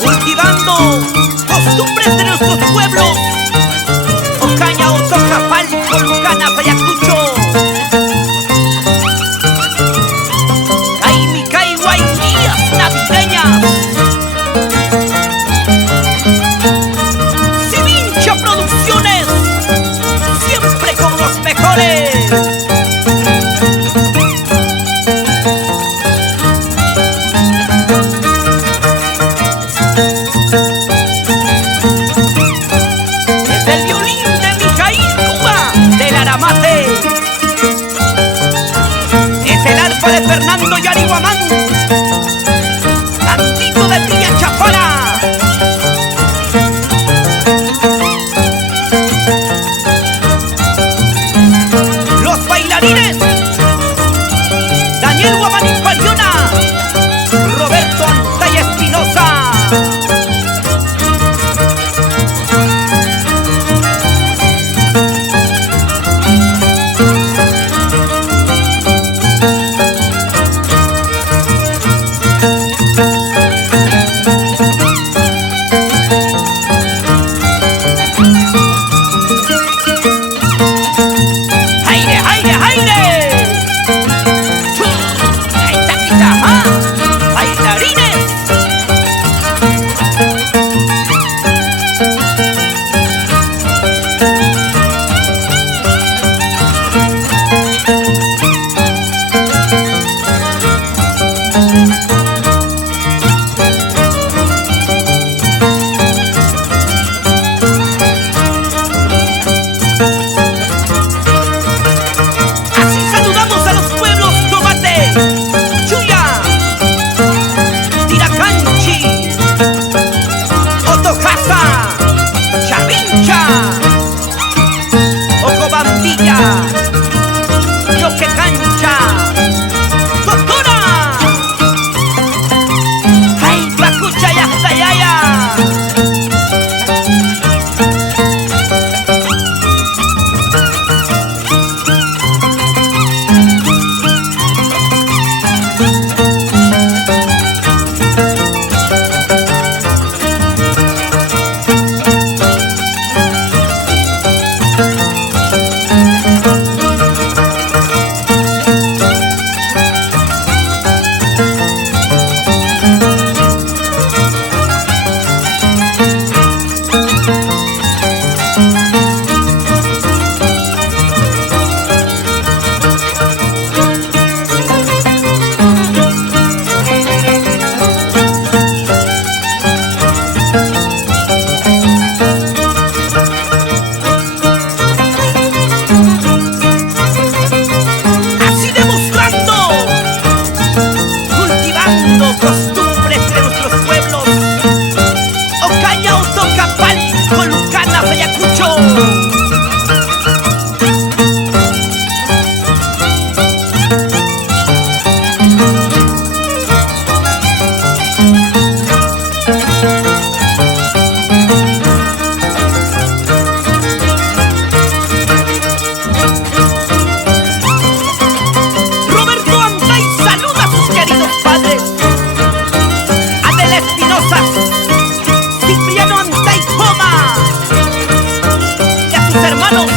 Cultivando costumbres de nuestros pueblos. Ocaña, Otocapalco, Lucana, Ayacucho. Caimicay, guaymías navideñas. Sivincha Producciones, siempre con los mejores. De Fernando Yariguamán, cantito de Villa Chapala. Los bailarines Daniel Guamaní Pariona, Roberto Antaya Espinosa. Yo que cancha, doctora, ay, Pacucha y Azayaya. Costumbres de nuestros pueblos. Ocaña, Otocapalco, Lucana, Ayacucho. Roberto Antay saluda a sus queridos padres. Cipriano Antay Poma y a sus hermanos